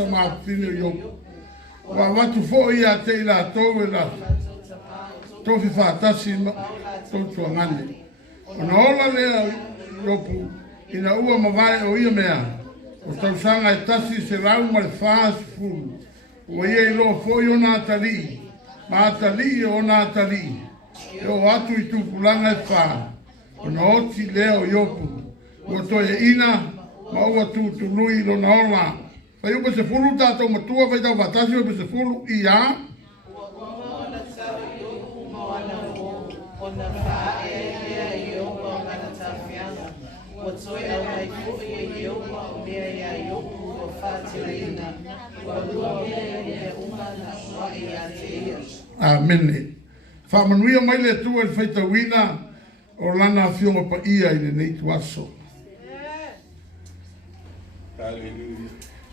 sa mātini yo. Wa watu fo ia te ila tau e la. Tofi whātasi tau tuangane. Ona ola lea yopu ina ua mawai o ia mea. O tau sanga e tasi se rau ma le whaasi fulu. Ua ia ilo fo i o nā tali. Ma tali o nā tali. E o atu i tūpulanga e wha. Ona oti leo yopu. Ua toi e ina ma ua tūtului lo na ola. Whai upa se fulu tātou matua whai tau whatasi upa se fulu i a. Amen. Whamanuia mai le tua i whaitawina o lana fionga pa ia i le nei tuaso.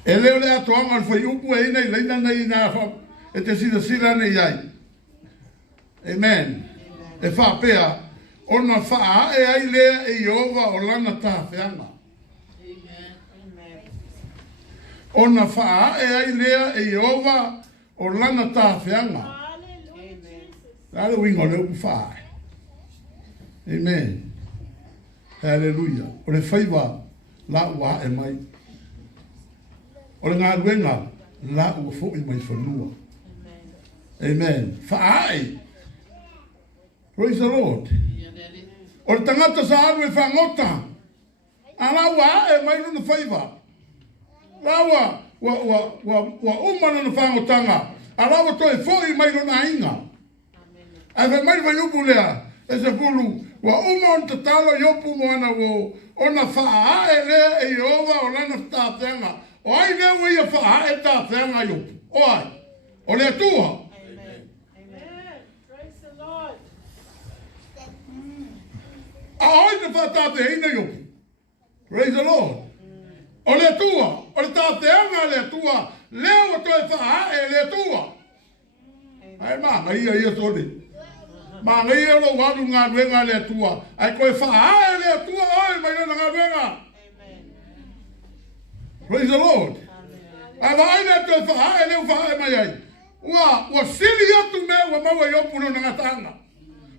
E leo le atoanga al whai upu e ina i leina nei nā e te sira nei ai. Amen. E whapea ona wha e ai lea e Iova o lana tāwhianga. Ona wha e ai lea e Iova o lana tāwhianga. Nāre wingo leo ku wha. Amen. Hallelujah. O le whaiwa la ua e mai. O le ngā ruenga la ua fo i mai whanua. Amen. Wha ai. Praise the Lord. O le tangata sa alu e whangota. A la ua e mai runa whaiwa. La ua wa umana na whangotanga. A la ua toi fo i mai runa inga. A ve mai vai upu lea. E se pulu. Wa uma on tatalo yopu moana wo. Ona wha e lea e Iova o lana tātenga. O ai lea wa ia wha e tātenga yopu. O ai. O lea tua. Ai te whatate heina yopu. Praise the Lord. O le tua. O le tāteanga le tua. Leo o toi wha e le tua. Ai manga ia tole. Manga ia lo wadu ngā ruenga le tua. Ai koe wha e le tua. Ai mai rana ngā ruenga. Praise the Lord. Ai vai le toi wha e le wha e mai ai. Ua sili atu mea wa maua yopu no ngatanga.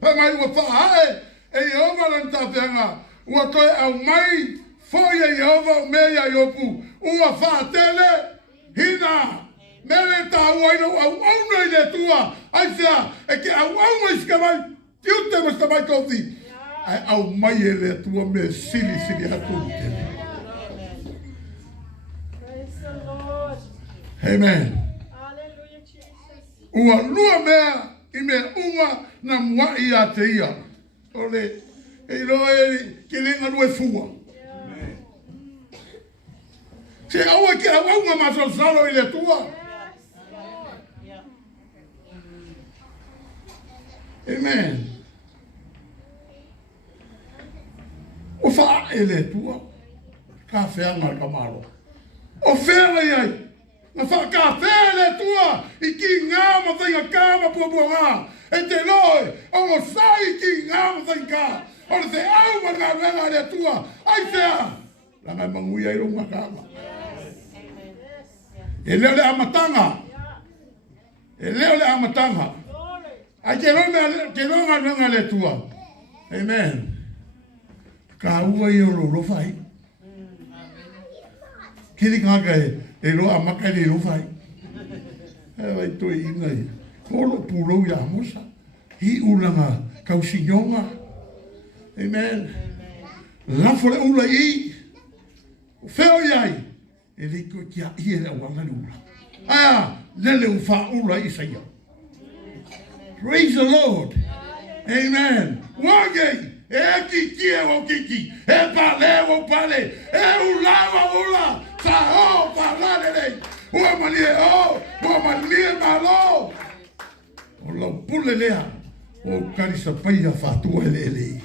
Ai mai ua wha e Iova lan tāwhianga, ua toi au mai, foi e Iova o mea iopu, ua whātele, hina, mele tā uaina au nei le tua, ai sea, e ke au mai skamai, tiu te masta mai tofi, ai au mai e le tua me sili atu tele. Praise the Lord. Amen. Hallelujah, Jesus. Ua lua mea, I mea unga na mwai a te ia. Ole, e loe ke lenga lue fua. Se aua ke aunga masasalo I le tua. Amen. O wha e le tua. Ka wheanga kamaro. O whera iai. Na wha ka whera le tua. I ki ngā mawhainga kāma pua ngā. E te loe, o mo sai ki ngā mawhainga. O le te au ma ngā renga le tua. Ai tea. Langa mangui ai runga kāma. E leo le amatanga. E leo le amatanga. Ai ke ronga renga le tua. Amen. Ka ua I o lo fai. Kiri kanga e lo amaka ni lo fai. E vai toi inai. Kolo pulou ya mosa. Hi ulanga kausingonga. Amen. Lafole ula I. Feo iai. E liko kia I e wanga ula. Aya, lele ufa ula I saia. Praise the Lord. Amen. Wage. E kiki e o kiki. E pale o pale. E ulawa ula. Sa o palale. Ua mani e o. Ua mani e malo. O lau pule lea. O karisa paia whatua ele.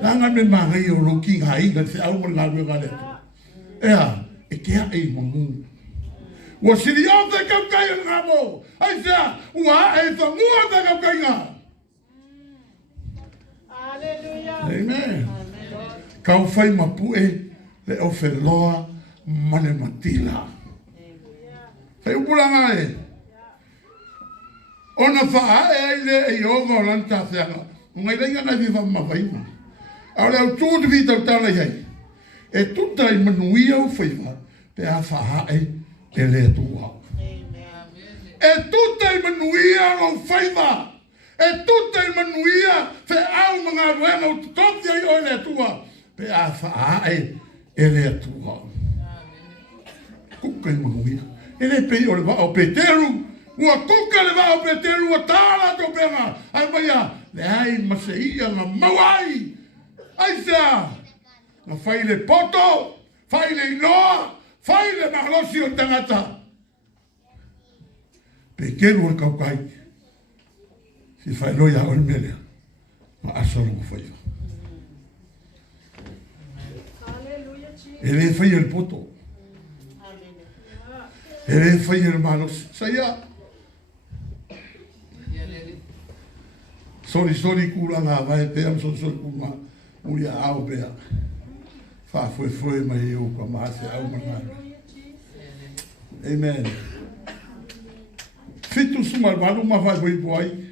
Langa me mangai o roki ngā inga te au ngā ruenga leto. Ea, e kea e mamu. Ua siri o te kaukai o ngā mō. Ai sea, ua e whamua te kaukai ngā. Hallelujah. Amen. Kau whai mapu e le o wheloa male matila. Fai upulanga e. Ona faa e aile e onga o lanta whianga. Ngai renga na viva mawhaima. Aole au tūtu vita o tala iai. E tuta i manuia o whaiva. Pe a faa e le tua. E tuta i manuia o whaiva. E tuta i manuia fe au mga ruenga o tofi ai o le tua. Pe a faa e le tua. Kuka i manuia. E le pei o le va o Peteru. Ua kuka le va o Peteru. Ua tāla to penga. Ai maia. Le ai maseia nga mawai. Ai sea. Nga whai le poto. Whai le inoa. Whai le mahalosi o tangata. Pe kelu o kaukai. Si whai loia o le melea. Ma asalo mo whai. E le whai el poto. E le whai el mahalosi. Saia. Sorry kuranga vai pe am sorry kuranga. Uia au bea. Fa foi mai eu com a massa au manga. Amen. Fitu suma malu ma vai boi.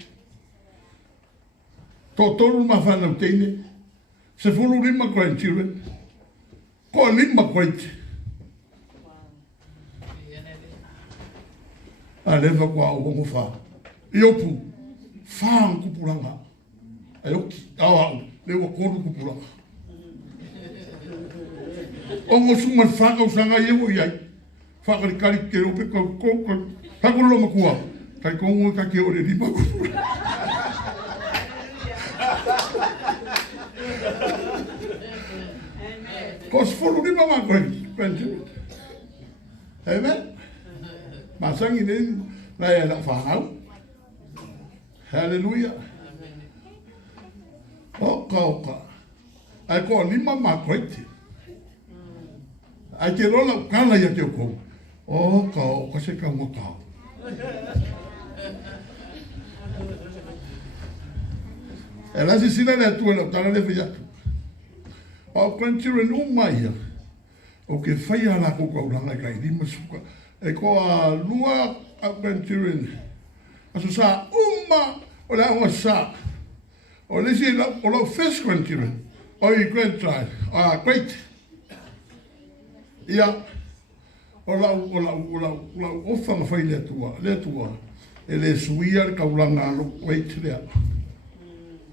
Totoro ma fa no tene. Se fulu lima grandchildren. Ko lima great. Aleva kwa o fa. Iopu. Fa kupulanga. Ayoki. Awa. Lewa koru kupulanga. Ongo suma whaka usanga ieu iai. Whaka li kari ke rope kau. Haku loma kua. Kai kongo ka ke ore lima kupulanga. Kos folu lima ma kwenye. Amen. Masangi nini. Na ya la whakau. Hallelujah. Oka. Ai ko lima ma kwenye. Ai ke rola kala ya te ko. Oka se ka mo ka. Ela se sina le tu la tala le fia. O kwenchiro no mai. O ke faia la ko ko la kai lima suka. E ko a lua a kwenchiro. Aso sa o la o sa. O le si o la first kwenchiro. O i kwenchai. Great. Ia, o la ofa ma fai le tua. E le suia le kaulanga alo kwei te lea.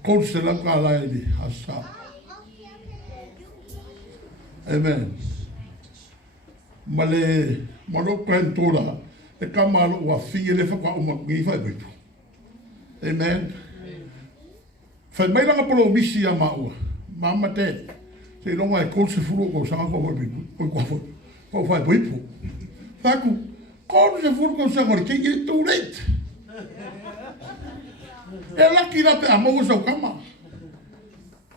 Kou se langa ala e li, asa. Amen. Ma le mano kwentura, e kamalo ua fie le whakwa umakngi fai bitu. Amen. Fai mai langa polo misi a maua. Mama te. Se longa e kou se furu ko sanga ko bitu. Ko fai bitu. Faku, kou se furu ko sanga ke ke too late. E laki la pe amogo sa kama.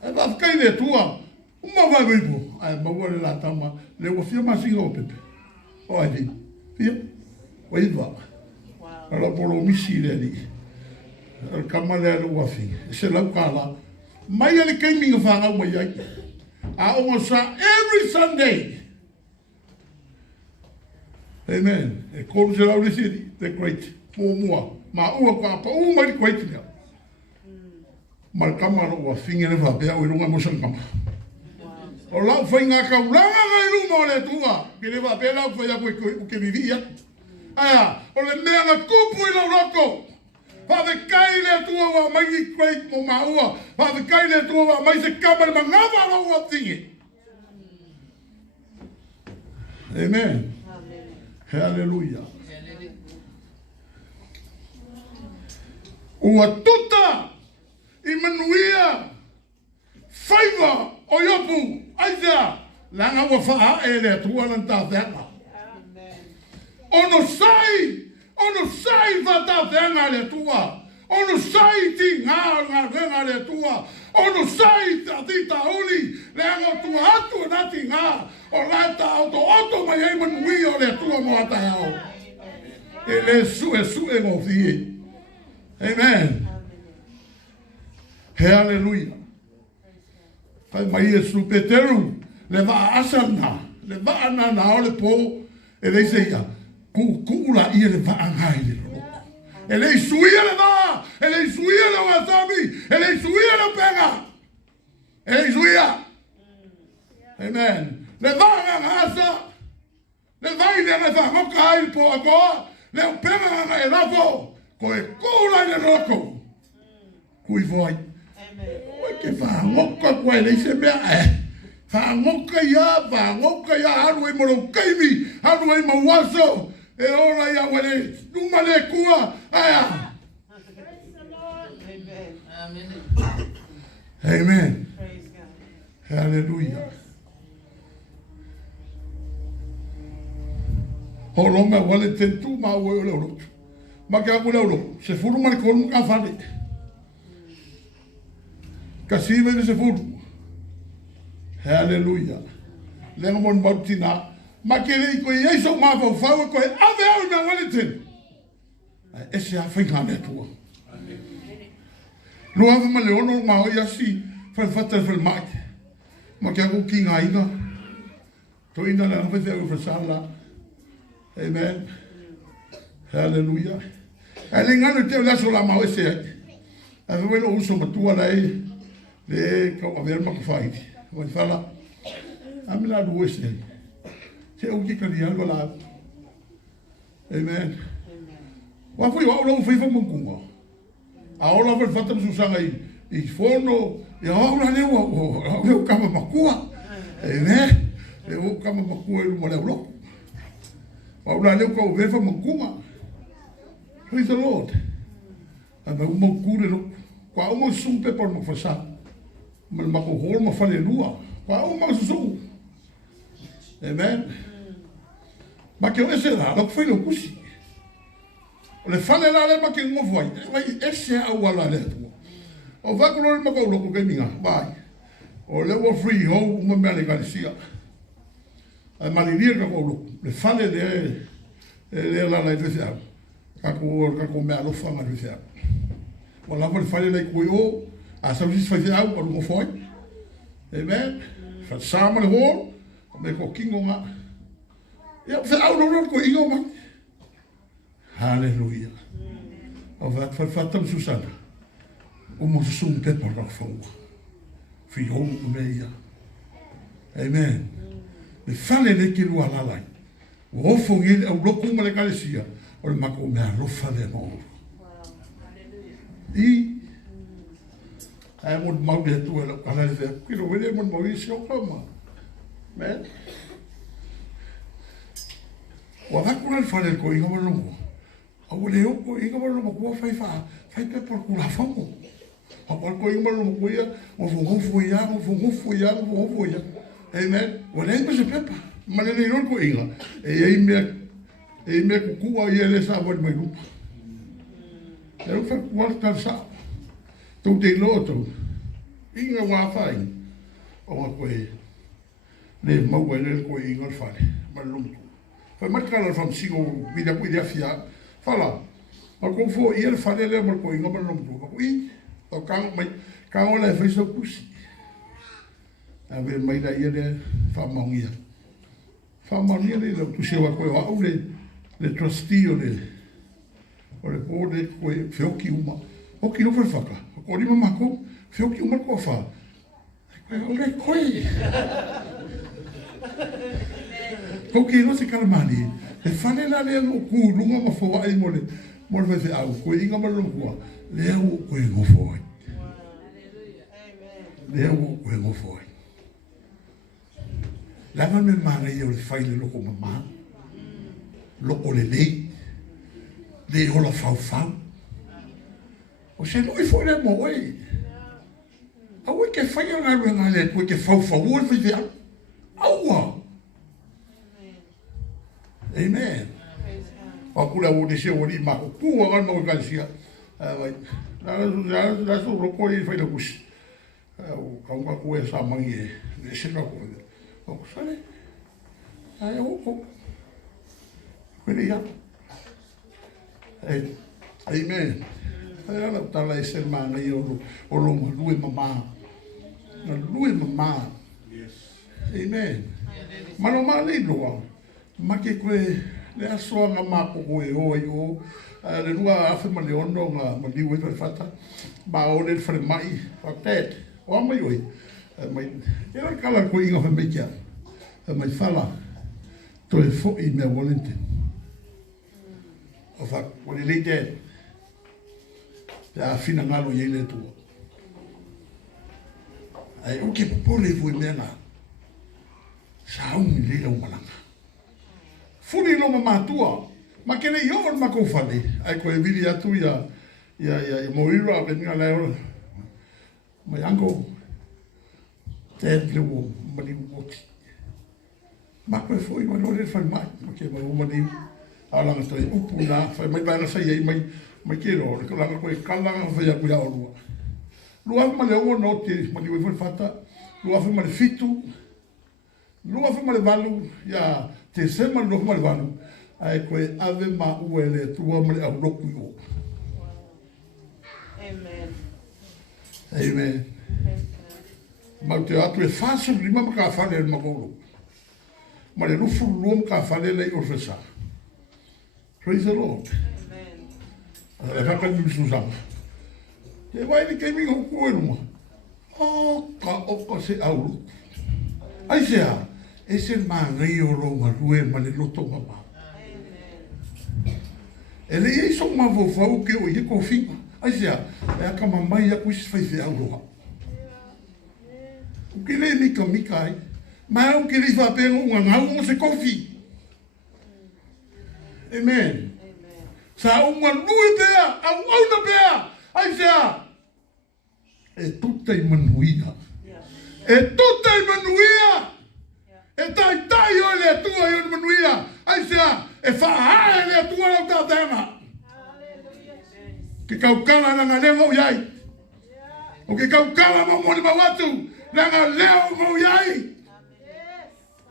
E va kai le tua. Uma vai bitu. Ai maua le la tama. Le o fia masinga o pepe. O ai di. Fia. O iva. Ala polo misi le li. Al kama le alo wafi. Se lau kala. Mai ale kai minga whanga mai ai. A ongo sa every Sunday. Amen. E koru se lau le siri. The great. Pō mua. Ma ua kwa pa mai great lea. Ma kama alo wafi ngene whapea o irunga mosan kama. O lau whai ngā kauranga ngai ruma o le tua. Kene whapea lau whai ako ke vivia. Aya. O le mea ngā kupu i lau roko. Whawe kai le tua wa mai i kweit mo maua. Whawe kai le tua wa mai se kamare ma ngawa rau a tingi. Amen. Hallelujah. Ua tuta i manuia whaiva o iopu aizea langa ua wha e le tua nan tā whianga. Ono sai vata venga le tua. Ono sai ti nga venga le tua. Ono sai ti tauli le ngo tua atu na ti nga. O la ta auto mai ai manui o le tua mo ata hao. E le su e ngo fie. Amen. Hallelujah. Pai mai e su Peteru le va asana le va na na ole po e le se ia ku la ia le va ngai le lo e le suia le va e le suia le wasabi e le suia le penga e le suia amen le va ngasa le vai le va ngokai po ago le penga ngai lavo ko e kula le roko kui voi amen ke va ngoka ko le se me fa ngoka ya alu e moro kaimi alu e mawaso e ora ya wale numa le kua aya amen amen praise God hallelujah holonga wale tentu ma wo lo ma ka ko lo se furu ma ko ka fa de kasi me se furu hallelujah lenga mon bautina makele ko yeso ma fo fa ko ave au na waletin ese a finga ne tu amen lo ave ma le ono ma ya si fa fata fa ma ke ko kinga ina to ina na fa se fa sala amen hallelujah ale ngano te la sola ma ese ave bueno uso ma tu ala le ko ave ma ko fa Wa fala amila do wese se o ki kali algo la amen wa foi wa lo foi fa mungu a ola fa fatam susanga I fono ya ola le o kama makua amen le o kama makua lu mole lo wa ola le ko ve fa mungu praise the lord aba mo kure lo kwa mo sumpe por mo fa ma ko hol ma fale lua pa o ma so amen ma ke ese la lo foi lo kusi le fale la le ma ke mo foi vai ese a wala le o va ko ma ko lo ko ke minga vai o le wo free ho uma me le galesia a malinia ka ko lo le fale le la la ese ka ko me alo fa ma ese wala ko fale le ko o a sa vis fazia au por mo foi amen fa sama le ho me ko kingo nga ya fa au no ko ingo ma hallelujah o va fa tam susana o mo sum te por la fo fi ho me ya amen le fale le ki lu ala lai o fo ngi au lo ko ma le kalesia o le ma ko me ro fa de mo hallelujah ai mo mau de tu la kana de ki lo vele mo mau isi o kama men wa va con el fare ko ingo lo mo o le o ko ingo lo mo ko fai pe por kula fango o por ko ingo lo mo ko ya o fo ya amen o le mo se pepa ma le no ko inga e me ku ku ya le sa bo me lu e o fa quarta sa tu te loto inga wa fai o koe le mau le koe inga fai ma lumtu fa marca fam sigo vida cuida fia fala ma ko fo ir fare le mo koe inga ma lumtu ko i o kan o le fai so kusi ave mai da ile fa mongia le tu se wa koe wa le trustee o le pode koe feoki uma o ki no faka ko ni mama ko fio ki uma ko fa o le koi ko ki no se kalmani e fane la le ku lunga ma fo ai mo le ve au ko inga ma lo ko le au ko ngo fo le au ko ngo fo la ma me ma le o fai le lo ko mama lo ko le ho la fa o se no foi le mo e a we ke fai na lu na le ko ke fa o fi via aua amen a kula o de se o ni ma ko ku a ma ka sia vai la su ro ko i fai le kus o ka ma ko e sa mangi e se no ko o sale ai o ko quindi ya amen ai ala tala e ser mana i o lo lui mama yes amen Mano male loa. Make koe le asoa nga mako koe o ai o. Le rua afe ma le ono nga ma liwe pe fata. Ma o le whare mai. Whatet. O amai oi. Mai. Era kala koe inga whamekia. Mai whala. Toi fo i mea Wellington. O wha, wale leite. Te a whina ngalo i ele tua. Ai uke pole fui mea ngā. Saungi leila umalanga. Funi loma matua. Ma kene i over ma kou whane. Ai koe viri atu ia moira a venga leo. Mai ango. Ted leo mani uoti. Ma koe fui ma lore whai mai. Ma ke mai umani. Alanga toi upu na. Whai mai baina sai ei mai ke rore. Ko langa koe kalanga whai a kuia o lua. Lua ma leo no te mani ui whai whata. Lua ma le fitu. Lua ma le valu. Ya te sema lua ma le valu. Ai koe ave ma ue le tua ma le au roku i o. Amen. Amen. Ma te atu e whasu lima ma ka whale e magoro. Ma le rufu luom ka whale le i orfesa. Praise the Lord. Amen. E whaka ni misusanga. Te wai ni kei mingo kue ruma. O ka oka se auru. Ai sea, e se maa ngai o ronga rue ma le loto mama. E le ei so ma vo fau ke o i ko finga. Ai sea, e aka mamai a kuisi fai fe auroha. Uke le mika ai. Ma au ke le whapengo unga ngau o se kofi. Amen. Sa unga nui bea, au na bea. Ai sea, e tutei manuia. E tutei manuia. E tai o le atua i o manuia. Ai sea, e whahae le atua lau tātanga. Ke kaukala nanga leo o iai. O ke kaukala ma moni ma watu. Nanga leo mo iai.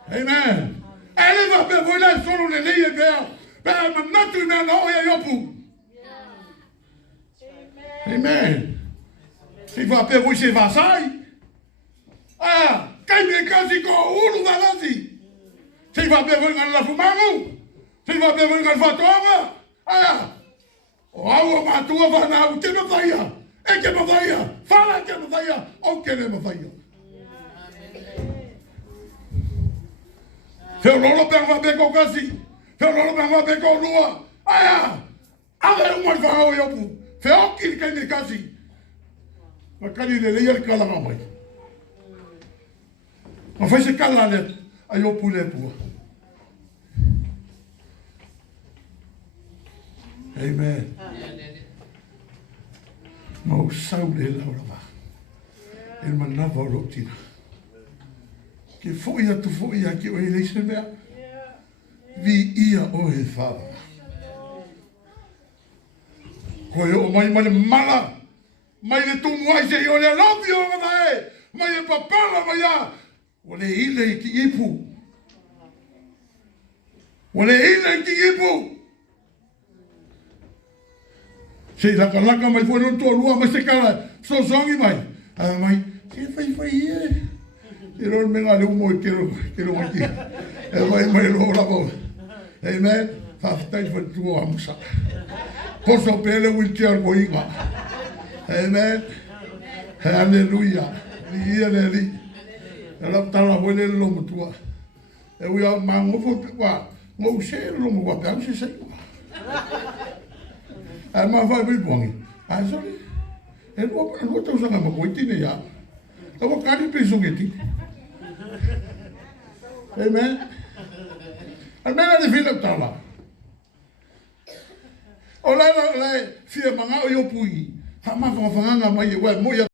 Amen. E lewa pe voila solo le leie bea. Bea manatu i mea na oia iopu. Amen. Se va pe voi se vasai. Ah, kai me kasi ko ulu valati. Se va pe voi ngala fumangu. Se va pe voi ngala fatonga. Ah. O au ma tua va na u te me vaia. E ke me vaia. Fala ke me vaia. O ke me vaia. Feo lolo pe va pe ko kasi. Feo lolo pe va pe ko lua. Ah. Ave un mai va o yopu. Feo ki kai me kasi. Ma kari le le kala mai. Ma fai se kala le ai o pule pua. Amen. Ma o sau le laura va. El manava o rotina. Ke foi atu foi a ke o ele se mea. Vi ia o he whara. Koe o mai mala. Mai le tumu ai se i o le alofi o ngata e. Mai e papala mai a. O le ile i ki ipu. O le ile i ki ipu. Se laka mai fo non to lua mai se kala. So songi mai. Mai. Se fai e. E ron menga le umo kero mati. E mai lo la bo. Amen. Faftai fa tu amsa. Posso pele wheelchair ko inga. Amen. Hallelujah. Ni ia le li. Ela tala wele lo mutua. E ua mango fo wa. Ngo se lo mo wa pa se sai. A ma fa bi bongi. A sorry. E lo to sanga mo ko tine ya. E wa kari peso ngeti. Amen. Almena de fila tala. O la fia manga o yo pui. Ha ma fa nga mai wa mo ya